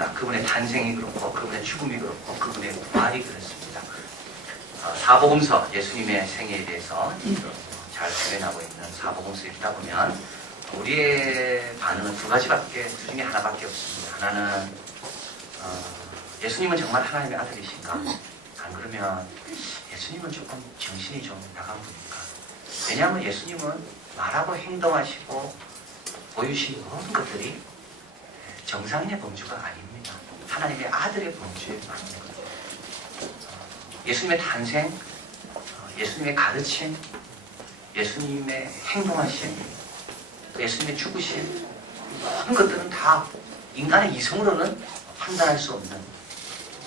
그렇습니다. 그분의 탄생이 그렇고 그분의 죽음이 그렇고 그분의 부활이 그렇습니다. 사복음서, 예수님의 생애에 대해서 잘 표현하고 있는 사복음서 읽다 보면 우리의 반응은 두 중에 하나밖에 없습니다. 하나는 예수님은 정말 하나님의 아들이신가? 안 그러면 예수님은 조금 정신이 좀 나간 분인가? 왜냐하면 예수님은 말하고 행동하시고 보여주신 모든 것들이 정상인의 범주가 아닙니다. 하나님의 아들의 범주에 맞는 거죠. 예수님의 탄생, 예수님의 가르침, 예수님의 행동하심, 예수님의 죽으심, 모든 것들은 다 인간의 이성으로는 판단할 수 없는,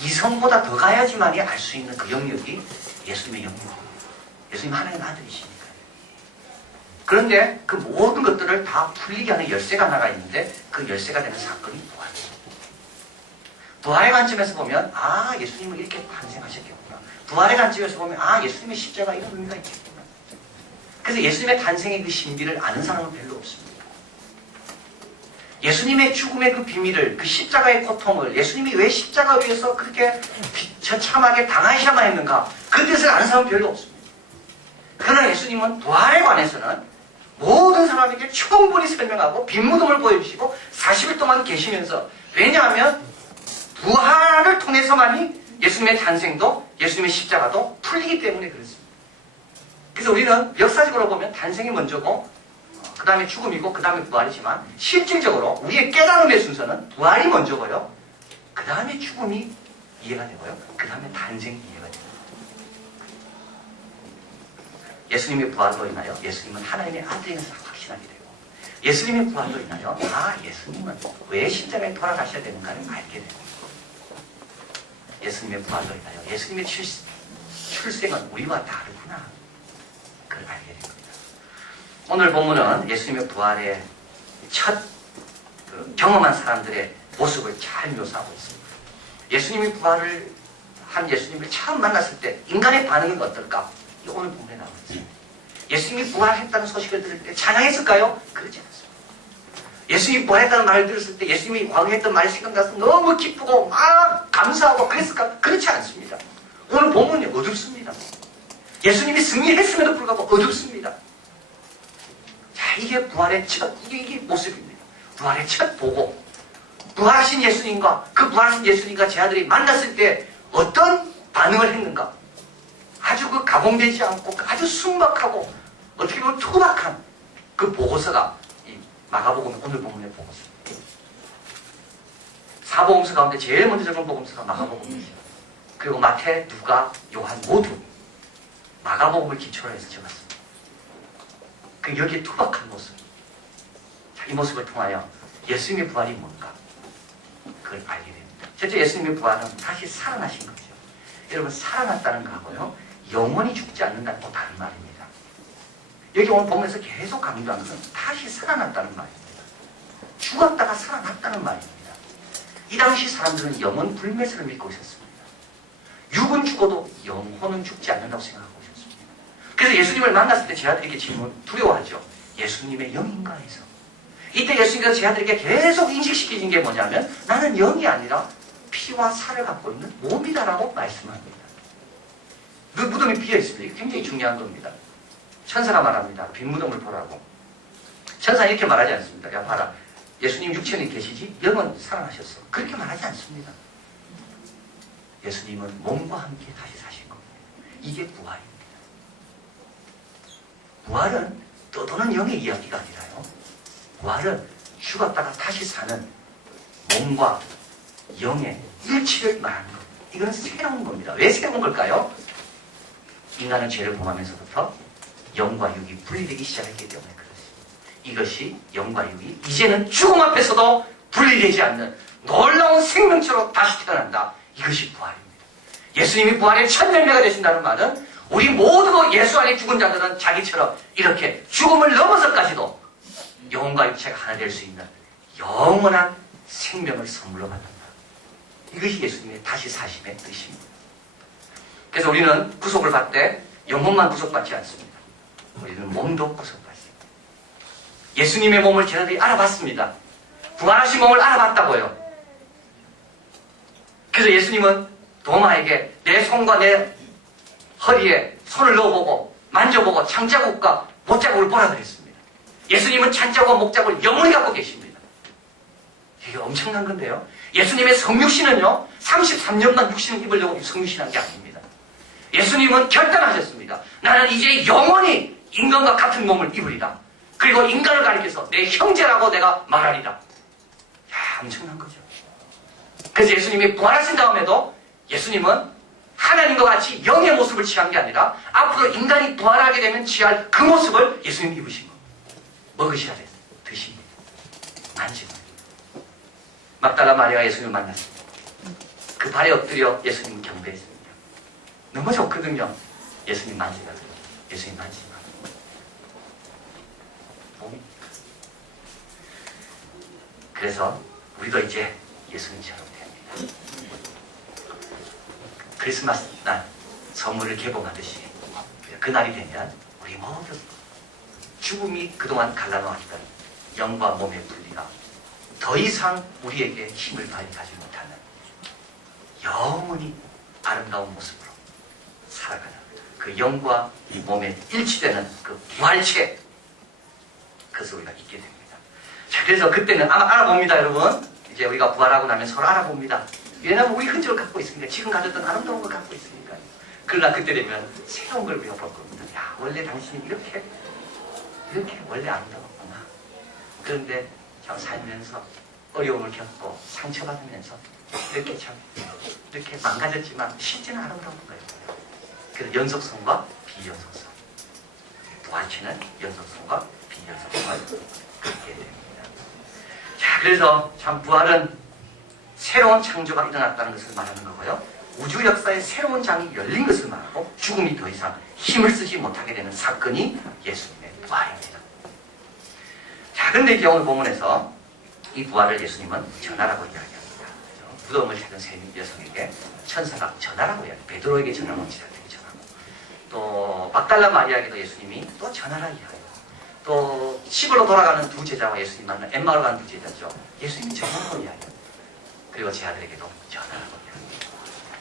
이성보다 더 가야지만이 알 수 있는 그 영역이 예수님의 영역입니다. 예수님 하나님의 아들이시니까요. 그런데 그 모든 것들을 다 풀리게 하는 열쇠가 하나가 있는데 그 열쇠가 되는 사건이 부활입니다. 부활의 관점에서 보면 예수님은 이렇게 탄생하셨겠구나. 부활의 관점에서 보면 예수님의 십자가 이런 의미가 있겠구나. 그래서 예수님의 탄생의 그 신비를 아는 사람은 별로 없습니다. 예수님의 죽음의 그 비밀을, 그 십자가의 고통을, 예수님이 왜 십자가 위에서 그렇게 처참하게 당하셔야만 했는가, 그 뜻을 아는 사람은 별로 없습니다. 그러나 예수님은 부활에 관해서는 모든 사람에게 충분히 설명하고 빈무덤을 보여주시고 40일 동안 계시면서, 왜냐하면 부활을 통해서만이 예수님의 탄생도 예수님의 십자가도 풀리기 때문에 그렇습니다. 그래서 우리는 역사적으로 보면 탄생이 먼저고 그 다음에 죽음이고 그 다음에 부활이지만 실질적으로 우리의 깨달음의 순서는 부활이 먼저고요. 그 다음에 죽음이 이해가 되고요. 그 다음에 탄생이 이해가 됩니다. 예수님의 부활로 인하여 예수님은 하나님의 아들인 것을 확신하게 되고, 예수님의 부활로 인하여 예수님은 왜 십자가에 돌아가셔야 되는가를 알게 되고, 예수님의 부활로 인하여 예수님의 출생은 우리와 다르구나, 그걸 알게 됩니다. 오늘 본문은 예수님의 부활의 첫 경험한 사람들의 모습을 잘 묘사하고 있습니다. 예수님이 부활을 한 예수님을 처음 만났을 때 인간의 반응은 어떨까? 이 오늘 본문에 나와 있습니다. 예수님이 부활했다는 소식을 들을 때 찬양했을까요? 그렇지 않습니다. 예수님이 부활했다는 말을 들었을 때 예수님이 광해했던 말이 생각나서 너무 기쁘고 막 감사하고 그랬을까? 그렇지 않습니다. 오늘 본문이 어둡습니다. 예수님이 승리했음에도 불구하고 어둡습니다. 자, 이게 부활의 이게 모습입니다. 부활의 첫 보고, 부활하신 예수님과 그 부활하신 예수님과 제 아들이 만났을 때 어떤 반응을 했는가? 아주 그 가공되지 않고 아주 순박하고 어떻게 보면 투박한 그 보고서가 이 마가복음 오늘 본문의 보고서입니다. 사복음서 가운데 제일 먼저 적은 복음서가 마가복음이죠. 그리고 마태, 누가, 요한 모두 마가복음을 기초로 해서 적었습니다. 그 여기에 투박한 모습, 자, 이 모습을 통하여 예수님의 부활이 뭔가 그걸 알게 됩니다. 실제 예수님의 부활은 다시 살아나신 거죠. 여러분, 살아났다는 거하고요 영원히 죽지 않는다는 거 다른 말입니다. 여기 오늘 본문에서 계속 강조하는 건 다시 살아났다는 말입니다. 죽었다가 살아났다는 말입니다. 이 당시 사람들은 영원 불멸설을 믿고 있었습니다. 육은 죽어도 영혼은 죽지 않는다고 생각하고 있었습니다. 그래서 예수님을 만났을 때 제 아들에게 두려워하죠. 예수님의 영인가 해서. 이때 예수님께서 제 아들에게 계속 인식시키신 게 뭐냐면 나는 영이 아니라 피와 살을 갖고 있는 몸이다라고 말씀합니다. 그 무덤이 비어있습니다. 이게 굉장히 중요한 겁니다. 천사가 말합니다. 빈 무덤을 보라고. 천사는 이렇게 말하지 않습니다. 야 봐라, 예수님 육체는 계시지 영은 살아나셨어. 그렇게 말하지 않습니다. 예수님은 몸과 함께 다시 사신 겁니다. 이게 부활입니다. 부활은 떠도는 영의 이야기가 아니라요, 부활은 죽었다가 다시 사는 몸과 영의 일치를 말하는 겁니다. 이건 새로운 겁니다. 왜 새로운 걸까요? 인간은 죄를 범하면서부터 영과 육이 분리되기 시작했기 때문에 그렇습니다. 이것이 영과 육이 이제는 죽음 앞에서도 분리되지 않는 놀라운 생명체로 다시 태어난다. 이것이 부활입니다. 예수님이 부활의 첫 열매가 되신다는 말은 우리 모두 예수 안에 죽은 자들은 자기처럼 이렇게 죽음을 넘어서까지도 영혼과 육체가 하나 될 수 있는 영원한 생명을 선물로 받는다. 이것이 예수님의 다시 사심의 뜻입니다. 그래서 우리는 구속을 받을 때 영혼만 구속받지 않습니다. 우리는 몸도 구속받습니다. 예수님의 몸을 제자들이 알아봤습니다. 부활하신 몸을 알아봤다고요. 그래서 예수님은 도마에게 내 손과 내 허리에 손을 넣어보고 만져보고 창자국과 못자국을 보라 그랬습니다. 예수님은 창자국과 목자국을 영원히 갖고 계십니다. 이게 엄청난 건데요. 예수님의 성육신은요, 33년만 육신을 입으려고 성육신한 게 아닙니다. 예수님은 결단하셨습니다. 나는 이제 영원히 인간과 같은 몸을 입으리라. 그리고 인간을 가리켜서 내 형제라고 내가 말하리라. 야, 엄청난 거죠. 그래서 예수님이 부활하신 다음에도 예수님은 하나님과 같이 영의 모습을 취한 게 아니라 앞으로 인간이 부활하게 되면 취할 그 모습을 예수님이 입으신 겁니다. 먹으셔야 돼요. 드십니다. 만지고. 막달라 마리아가 예수님을 만났습니다. 그 발에 엎드려 예수님 경배했습니다. 너무 좋거든요. 예수님 만지가. 예수님 만지가. 그래서 우리도 이제 예수님처럼 됩니다. 크리스마스 날 선물을 개봉하듯이 그날이 되면 우리 모두 죽음이 그동안 갈라놓았던 영과 몸의 분리가 더 이상 우리에게 힘을 발휘하지 못하는 영원히 아름다운 모습으로 살아가는 그 영과 이 몸에 일치되는 그 부활체, 그것을 우리가 잊게 됩니다. 자, 그래서 그때는 아마 알아봅니다, 여러분. 이제 우리가 부활하고 나면 서로 알아봅니다. 왜냐하면 우리 흔적을 갖고 있으니까, 지금 가졌던 아름다운 걸 갖고 있으니까요. 그러나 그때 되면 새로운 걸 우리가 볼 겁니다. 야, 원래 당신이 이렇게 원래 아름다웠구나. 그런데 참 살면서 어려움을 겪고 상처받으면서 이렇게 망가졌지만 실제는 아름다운 거예요. 그래서 연속성과 비연속성. 부활체는 연속성과 비연속성을 갖게 됩니다. 자, 그래서 참 부활은 새로운 창조가 일어났다는 것을 말하는 거고요. 우주 역사에 새로운 장이 열린 것을 말하고 죽음이 더 이상 힘을 쓰지 못하게 되는 사건이 예수님의 부활입니다. 자, 그런데 이제 오늘 본문에서 이 부활을 예수님은 전하라고 이야기합니다. 무덤을 찾은 세 여성에게 천사가 전하라고 이야기해요. 베드로에게 전하고 지사에게 전하고, 또 막달라 마리아에게도 예수님이 또 전하라 이야기해요. 또 시골로 돌아가는 두 제자와 예수님 만나 엠마오로 가는 두 제자죠. 예수님이 전하라고 이야기해요. 그리고 제 아들에게도 전하라고 이야기해요.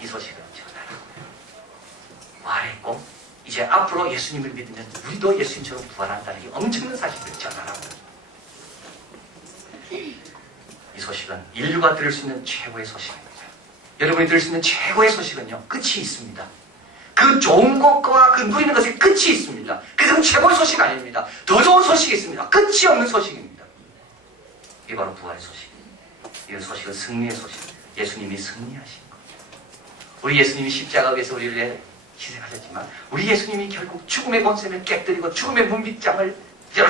이 소식을 전하라고 말했고, 이제 앞으로 예수님을 믿으면 우리도 예수님처럼 부활한다는 게 엄청난 사실을 전하라고 해요. 이 소식은 인류가 들을 수 있는 최고의 소식입니다. 여러분이 들을 수 있는 최고의 소식은요, 끝이 있습니다. 그 좋은 것과 그 누리는 것에 끝이 있습니다. 그것은 최고의 소식 아닙니다. 더 좋은 소식이 있습니다. 끝이 없는 소식입니다. 이게 바로 부활의 소식입니다. 이 소식은 승리의 소식. 예수님이 승리하신 것. 우리 예수님이 십자가 위에서 우리를 위해 희생하셨지만 우리 예수님이 결국 죽음의 권세를 깨뜨리고 죽음의 문빗장을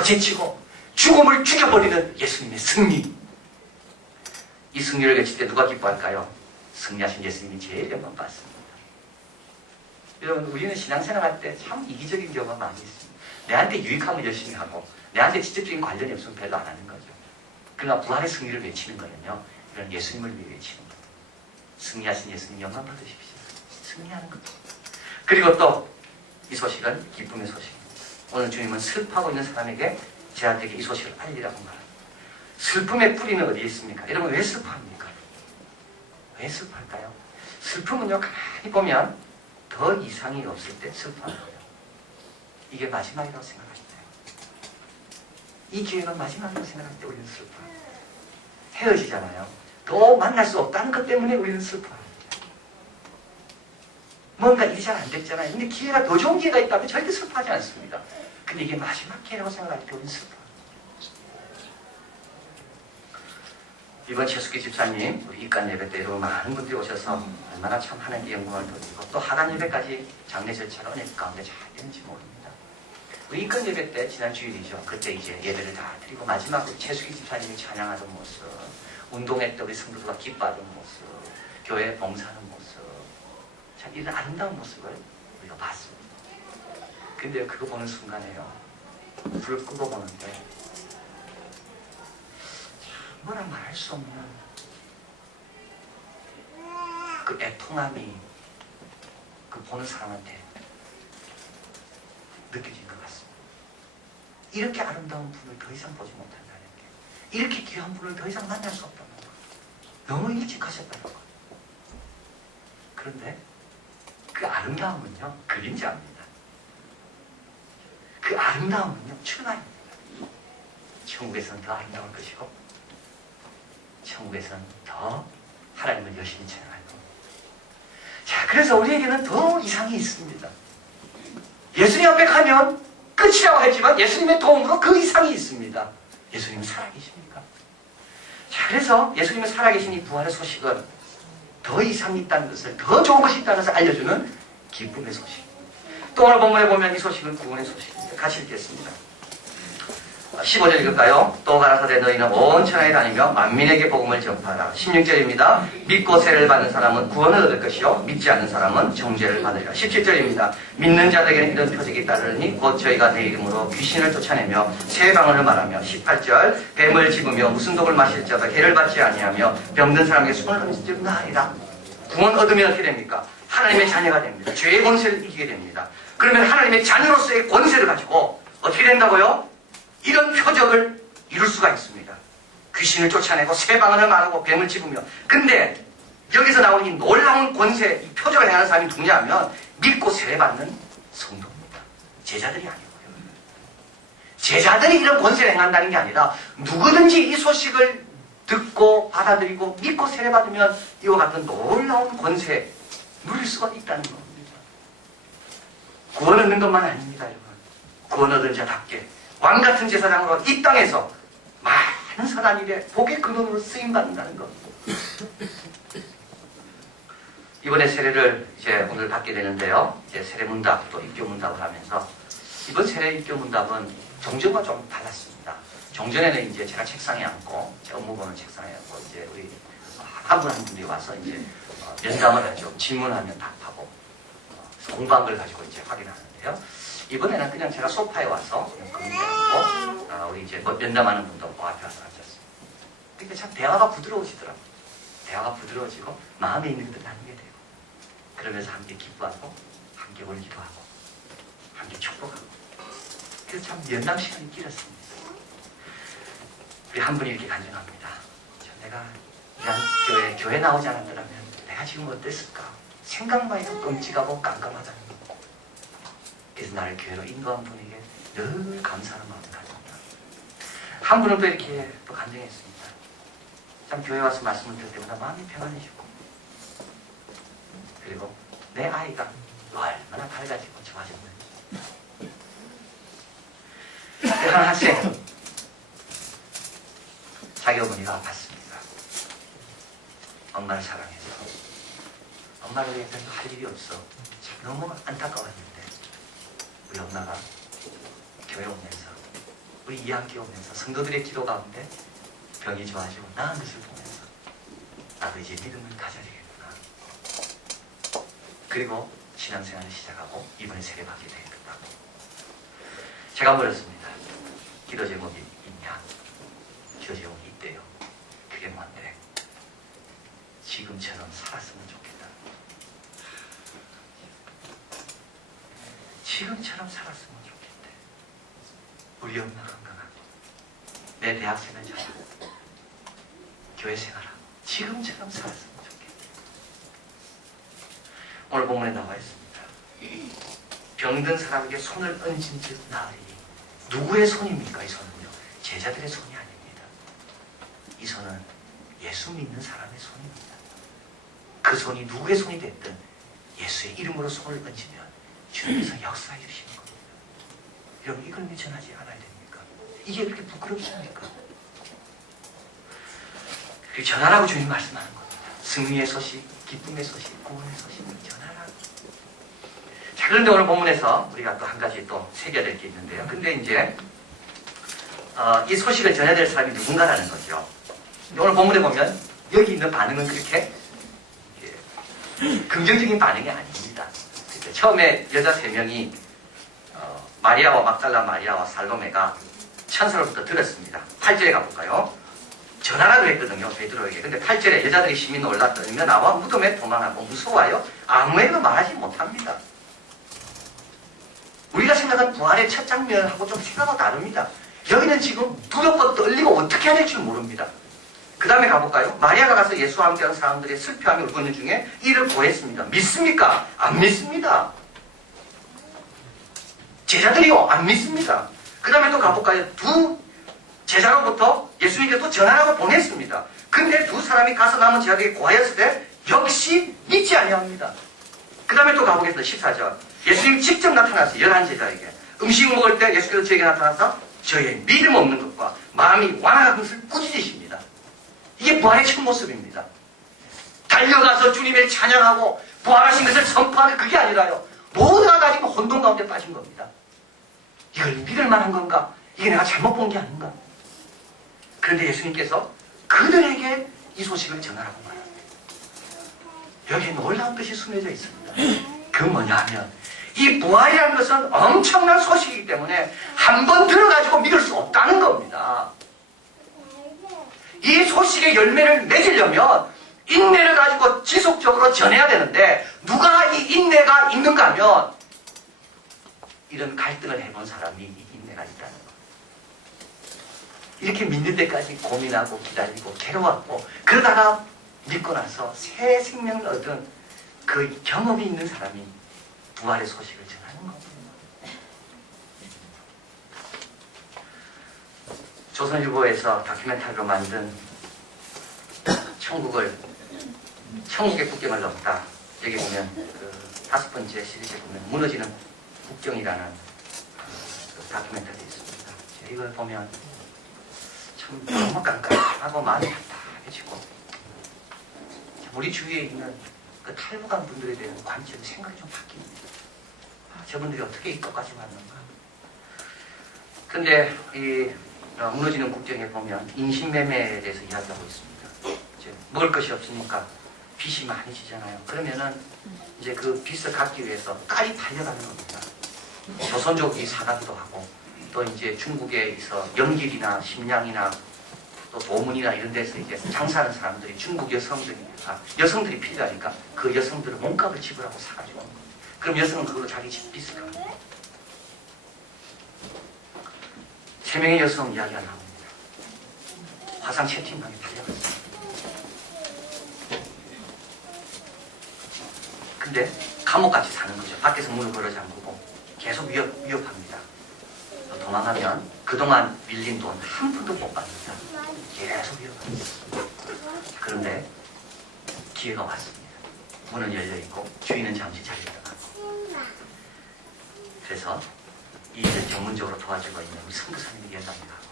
제치고 죽음을 죽여버리는 예수님의 승리. 이 승리를 외칠 때 누가 기뻐할까요? 승리하신 예수님이 제일 영광 받습니다. 여러분, 우리는 신앙생활 할 때 참 이기적인 경우가 많이 있습니다. 내한테 유익하면 열심히 하고 내한테 직접적인 관련이 없으면 별로 안 하는 거죠. 그러나 부활의 승리를 외치는 거는요, 이런 예수님을 위해 외치는 거예요. 승리하신 예수님 영광 받으십시오. 승리하는 거죠. 그리고 또 이 소식은 기쁨의 소식입니다. 오늘 주님은 슬퍼하고 있는 사람에게 제자들에게 이 소식을 알리라고 말합니다. 슬픔의 뿌리는 어디에 있습니까? 여러분, 왜 슬퍼합니까? 왜 슬퍼할까요? 슬픔은요, 가만히 보면 더 이상이 없을 때 슬퍼하는 거예요. 이게 마지막이라고 생각하실 때요. 이 기회가 마지막이라고 생각할 때 우리는 슬퍼해요. 헤어지잖아요. 또 만날 수 없다는 것 때문에 우리는 슬퍼해요. 뭔가 일이 잘 안 됐잖아요. 근데 기회가 더 좋은 기회가 있다면 절대 슬퍼하지 않습니다. 근데 이게 마지막 기회라고 생각할 때 우리는 슬퍼해요. 이번 최숙기 집사님, 우리 입간 예배 때도 많은 분들이 오셔서 얼마나 참 하나님께 영광을 돌리고 또 하간 예배까지 장례 절차가 은혜 가운데 잘 되는지 모릅니다. 우리 입간 예배 때 지난 주일이죠. 그때 이제 예배를 다 드리고 마지막으로 최숙기 집사님이 찬양하던 모습, 운동했던 우리 성도들과 기뻐하던 모습, 교회 봉사하는 모습, 참 이런 아름다운 모습을 우리가 봤습니다. 근데 그거 보는 순간에요, 불을 끄고 보는데 뭐라 말할 수 없는 그 애통함이 그 보는 사람한테 느껴진 것 같습니다. 이렇게 아름다운 분을 더 이상 보지 못한다는 게, 이렇게 귀한 분을 더 이상 만날 수 없다는 거, 너무 일찍 하셨다는 거. 그런데 그 아름다움은요, 그림자입니다. 그 아름다움은요, 천하입니다. 천국에서는 더 아름다울 것이고, 천국에서는 더 하나님을 열심히 찬양할 겁니다. 자, 그래서 우리에게는 더 이상이 있습니다. 예수님 앞에 가면 끝이라고 했지만 예수님의 도움으로 그 이상이 있습니다. 예수님은 살아계십니까? 자, 그래서 예수님은 살아계신 이 부활의 소식은 더 이상이 있다는 것을, 더 좋은 것이 있다는 것을 알려주는 기쁨의 소식. 또 오늘 본문에 보면 이 소식은 구원의 소식입니다. 같이 읽겠습니다. 15절 읽을까요? 또 가라사대 너희는 온 천하에 다니며 만민에게 복음을 전파하라. 16절입니다. 믿고 세례를 받는 사람은 구원을 얻을 것이요 믿지 않는 사람은 정죄를 받으리라. 17절입니다. 믿는 자들에게는 이런 표적이 따르니 곧 저희가 내 이름으로 귀신을 쫓아내며 새 방언을 말하며 18절 뱀을 집으며 무슨 독을 마실지어다 해를 받지 아니하며 병든 사람에게 손을 얹을지 나으리라. 구원 얻으면 어떻게 됩니까? 하나님의 자녀가 됩니다. 죄의 권세를 이기게 됩니다. 그러면 하나님의 자녀로서의 권세를 가지고 어떻게 된다고요? 이런 표적을 이룰 수가 있습니다. 귀신을 쫓아내고 새 방언을 말하고 뱀을 집으며. 근데 여기서 나오는 이 놀라운 권세, 이 표적을 행하는 사람이 누구냐 하면 믿고 세례받는 성도입니다. 제자들이 아니고요. 제자들이 이런 권세를 행한다는 게 아니라 누구든지 이 소식을 듣고 받아들이고 믿고 세례받으면 이와 같은 놀라운 권세 누릴 수가 있다는 겁니다. 구원 얻는 것만 아닙니다, 여러분. 구원 얻은 자답게 왕같은 제사장으로 이 땅에서 많은 선한 일에 복의 근원으로 쓰임받는다는 것. 이번에 세례를 이제 오늘 받게 되는데요. 이제 세례문답 또 입교문답을 하면서 이번 세례 입교문답은 종전과 좀 달랐습니다. 종전에는 이제 제가 책상에 앉고 제 업무 보는 책상에 앉고 이제 우리 한 분 한 분이 와서 이제 면담을 하죠. 질문하면 답하고 공부한 걸 가지고 이제 확인하는데요. 이번에는 그냥 제가 소파에 와서 그냥 앉고 우리 이제 면담하는 분도 그 앞에 와서 앉았습니다. 그러니까 참 대화가 부드러워지더라고요. 대화가 부드러워지고 마음에 있는 것들 나누게 되고 그러면서 함께 기뻐하고 함께 울기도 하고 함께 축복하고 그래서 참 면담 시간이 길었습니다. 우리 한 분이 이렇게 간증합니다. 내가 이런 교회 나오지 않았더라면 내가 지금 어땠을까? 생각만 해도 끔찍하고 깜깜하다는 거. 그래서 나를 교회로 인도한 분에게 늘 감사하는 마음을 가집니다. 한 분은 또 이렇게 또 간증했습니다. 참 교회 와서 말씀을 들을 때마다 마음이 평안해지고 그리고 내 아이가 얼마나 밝아지고 좋아졌는지. 한 학생 자기 어머니가 아팠습니다. 엄마를 사랑해서 엄마를 위해서 할 일이 없어 참 너무 안타까웠는데 우리 엄마가 교회 오면서 우리 2학기 오면서 성도들의 기도 가운데 병이 좋아지고 나은 것을 보면서 나도 이제 믿음을 가져야 되겠구나. 그리고 신앙생활을 시작하고 이번에 세례받게 되겠다고. 제가 물었습니다. 기도 제목이 있냐? 기도 제목이 있대요. 그게 뭔데? 지금처럼 살았으면 좋겠다. 지금처럼 살았으면 좋겠대. 우리 엄마 건강하고 내 대학생활 잘하고 교회 생활하고 지금처럼 살았으면 좋겠대. 오늘 본문에 나와 있습니다. 병든 사람에게 손을 얹은 즉 나으리니. 누구의 손입니까? 이 손은요. 제자들의 손이 아닙니다. 이 손은 예수 믿는 사람의 손입니다. 그 손이 누구의 손이 됐든 예수의 이름으로 손을 얹으면 주님께서 역사해 주시는 겁니다. 여러분 이걸 왜 전하지 않아야 됩니까? 이게 그렇게 부끄럽습니까? 그 전하라고 주님 말씀하는 겁니다. 승리의 소식, 기쁨의 소식, 구원의 소식을 전하라. 자, 그런데 오늘 본문에서 우리가 또 한 가지 또 새겨야 될 게 있는데요. 근데 이제 이 소식을 전해야 될 사람이 누군가라는 거죠. 오늘 본문에 보면 여기 있는 반응은 그렇게 긍정적인 반응이 아닙니다. 처음에 여자 3명이 마리아와 막달라 마리아와 살로메가 천사로부터 들었습니다. 8절에 가볼까요? 전하라고 했거든요. 베드로에게. 근데 8절에 여자들이 심히 놀랐더니며 나와 무덤에 도망하고 무서워하여 아무에게도 말하지 못합니다. 우리가 생각한 부활의 첫 장면하고 좀 생각하고 다릅니다. 여기는 지금 두렵고 떨리고 어떻게 해야 될 줄 모릅니다. 그 다음에 가볼까요? 마리아가 가서 예수와 함께하는 사람들의 슬퍼하며 울고 있는 중에 이를 고했습니다. 믿습니까? 안 믿습니다. 제자들이요, 안 믿습니다. 그 다음에 또 가볼까요? 두 제자로부터 예수님께 또 전하라고 보냈습니다. 근데 두 사람이 가서 남은 제자들에게 고하였을 때 역시 믿지 아니합니다. 그 다음에 또 가보겠습니다. 14절. 예수님이 직접 나타나서 11제자에게 음식 먹을 때 예수께서 저에게 나타나서 저의 믿음 없는 것과 마음이 완악한 것을 꾸짖으십니다. 이게 부활의 첫 모습입니다. 달려가서 주님을 찬양하고 부활하신 것을 선포하는 그게 아니라요. 모두가 가지고 혼돈 가운데 빠진 겁니다. 이걸 믿을 만한 건가? 이게 내가 잘못 본 게 아닌가? 그런데 예수님께서 그들에게 이 소식을 전하라고 말합니다. 여기에 놀라운 것이 숨겨져 있습니다. 그 뭐냐 하면 이 부활이라는 것은 엄청난 소식이기 때문에 한 번 들어가지고 믿을 수 없다는 겁니다. 이 소식의 열매를 맺으려면 인내를 가지고 지속적으로 전해야 되는데 누가 이 인내가 있는가 하면 이런 갈등을 해본 사람이 이 인내가 있다는 거예요. 이렇게 믿는 데까지 고민하고 기다리고 괴로웠고 그러다가 믿고 나서 새 생명을 얻은 그 경험이 있는 사람이 부활의 소식을 전하는 겁니다. 조선일보에서 다큐멘터리로 만든 천국의 국경을 넘다. 여기 보면 그 5번째 시리즈에 보면 무너지는 국경이라는 그 다큐멘터리 있습니다. 이걸 보면 참 너무 깜깜하고 마음이 답답해지고 우리 주위에 있는 그 탈북한 분들에 대한 관점, 생각이 좀 바뀝니다. 저분들이 어떻게 이것까지 왔는가. 근데 이 무너지는 국경에 보면 인신매매에 대해서 이야기하고 있습니다. 이제 먹을 것이 없으니까 빚이 많이 지잖아요. 그러면은 이제 그 빚을 갚기 위해서 깔이 팔려가는 겁니다. 조선족이 사가기도 하고 또 이제 중국에서 영길이나 심양이나 또 도문이나 이런 데서 이제 장사하는 사람들이 중국 여성들이 필요하니까 그 여성들은 몸값을 지불하고 사가지고 오는 겁니다. 그럼 여성은 그걸로 자기 집 빚을 갚는 거예요. 3명의 여성 이야기가 나옵니다. 화상 채팅방에 달려갔어요. 근데 감옥같이 사는 거죠. 밖에서 문을 걸어 잠그고 계속 위협합니다. 도망하면 그동안 밀린 돈 한 푼도 못 받습니다. 계속 위협합니다. 그런데 기회가 왔습니다. 문은 열려있고 주인은 잠시 자리에 들어가고 그래서 이 일을 전문적으로 도와주고 있는 선교사님에게 연락이 가고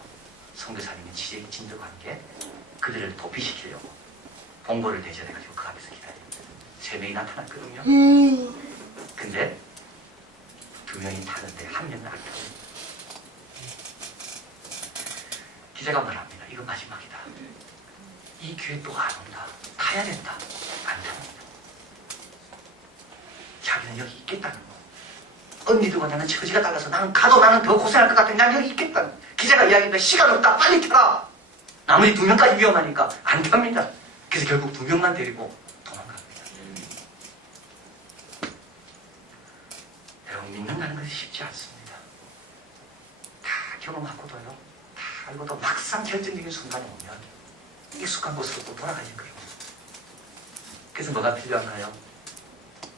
선교사님의 진도과 함께 그들을 도피시키려고 봉고를 대전해가지고 그 앞에서 기다립니다. 3명이 나타났거든요. 근데 2명이 타는데 1명은 안 타요. 기자가 말합니다. 이거 마지막이다. 이 기회 또 안 온다. 타야 된다. 안 탑니다. 자기는 여기 있겠다는 거. 언니들과 나는 처지가 달라서 나는 가도 나는 더 고생할 것 같아. 난 여기 있겠다. 기자가 이야기합니다. 시간 없다. 빨리 타라. 나머지 2명까지 위험하니까 안 탑니다. 그래서 결국 2명만 데리고 도망갑니다. 여러분 믿는다는 것이 쉽지 않습니다. 다 경험하고도요. 다 알고도 막상 결정적인 순간이 오면 익숙한 곳으로 또 돌아가실 거예요. 그래서 뭐가 필요한가요?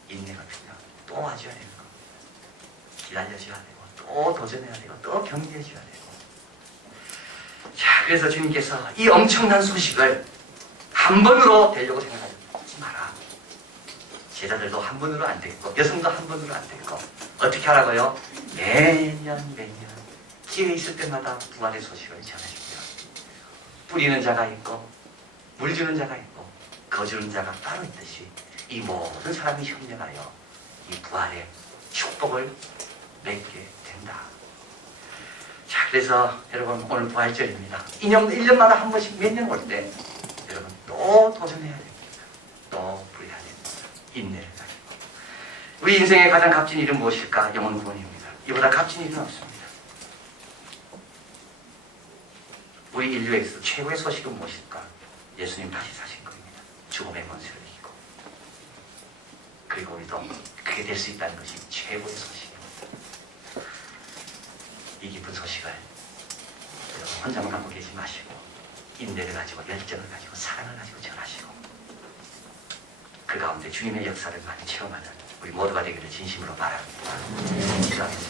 인내가 필요하고 또 와줘야 되는 거. 기다려줘야 되고 또 도전해야 되고 또 경계해줘야 되고. 자, 그래서 주님께서 이 엄청난 소식을 한 번으로 되려고 생각하지 마라. 제자들도 한 번으로 안 되겠고 여성도 한 번으로 안 되겠고 어떻게 하라고요? 매년 기회 있을 때마다 부활의 소식을 전해줍니다. 뿌리는 자가 있고 물 주는 자가 있고 거주는 자가 따로 있듯이 이 모든 사람이 협력하여 이 부활의 축복을 맺게 된다. 자, 그래서 여러분 오늘 부활절입니다. 1년마다 한 번씩 몇 년 올 때 여러분 또 도전해야 됩니다. 또 부여해야 됩니다. 인내를 가지고. 우리 인생의 가장 값진 일은 무엇일까? 영혼 구원입니다. 이보다 값진 일은 없습니다. 우리 인류에서 최고의 소식은 무엇일까? 예수님 다시 사신 겁니다. 죽음의 권세를 이기고. 그리고 우리도 그게 될 수 있다는 것이 최고의 소식입니다. 이 기쁜 소식을 여러분 혼자만 갖고 계시 마시고 인내를 가지고 열정을 가지고 사랑을 가지고 전하시고 그 가운데 주님의 역사를 많이 체험하는 우리 모두가 되기를 진심으로 바랍니다. 기도하겠습니다.